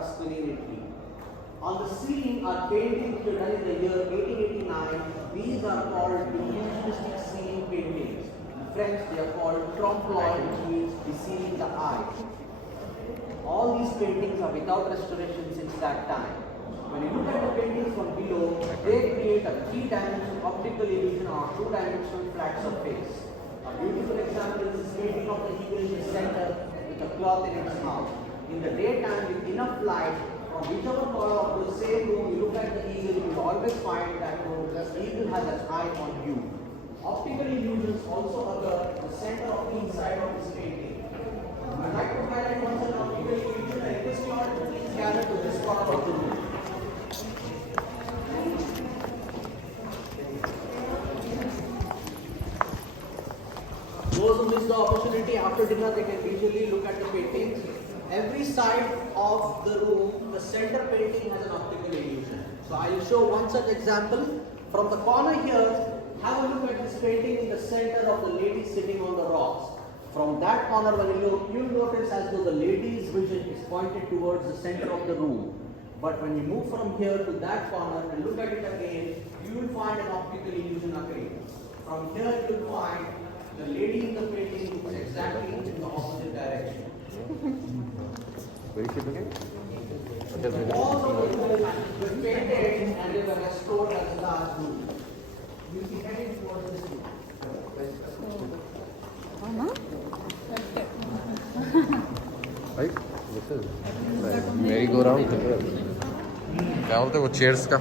Tuscany in Italy. On the ceiling are paintings done in the year 1889. These are called illusionistic ceiling paintings. In French, they are called trompe-l'oeil, which means deceiving the eye. All these paintings are without restoration since that time. When you look at the paintings from below, they create a three-dimensional optical illusion or two-dimensional flat surface. A beautiful example is this painting of the eagle in the center with a cloth in its mouth. In the daytime, with enough light, from whichever corner of the same room you look at the eagle, you will always find that the eagle has an eye on you. Optical illusions also occur at the center of the inside of this painting. I'd like to highlight one such optical illusion. I request you all to please gather to this corner of the room. Those who miss the opportunity after dinner, they can visually look at the paintings. Every side of the room, the center painting has an optical illusion. So I will show one such example. From the corner here, have a look at this painting in the center of the lady sitting on the rocks. From that corner, when you look, you'll notice as though the lady's vision is pointed towards the center of the room. But when you move from here to that corner and look at it again, you will find an optical illusion occurring. From here, you will find the lady in the painting looks exactly in the opposite direction. Where is she looking? All of the rooms were painted and they were restored as a large room. You see heading towards this room. भाई मेरी go round क्या बोलते हैं वो chairs का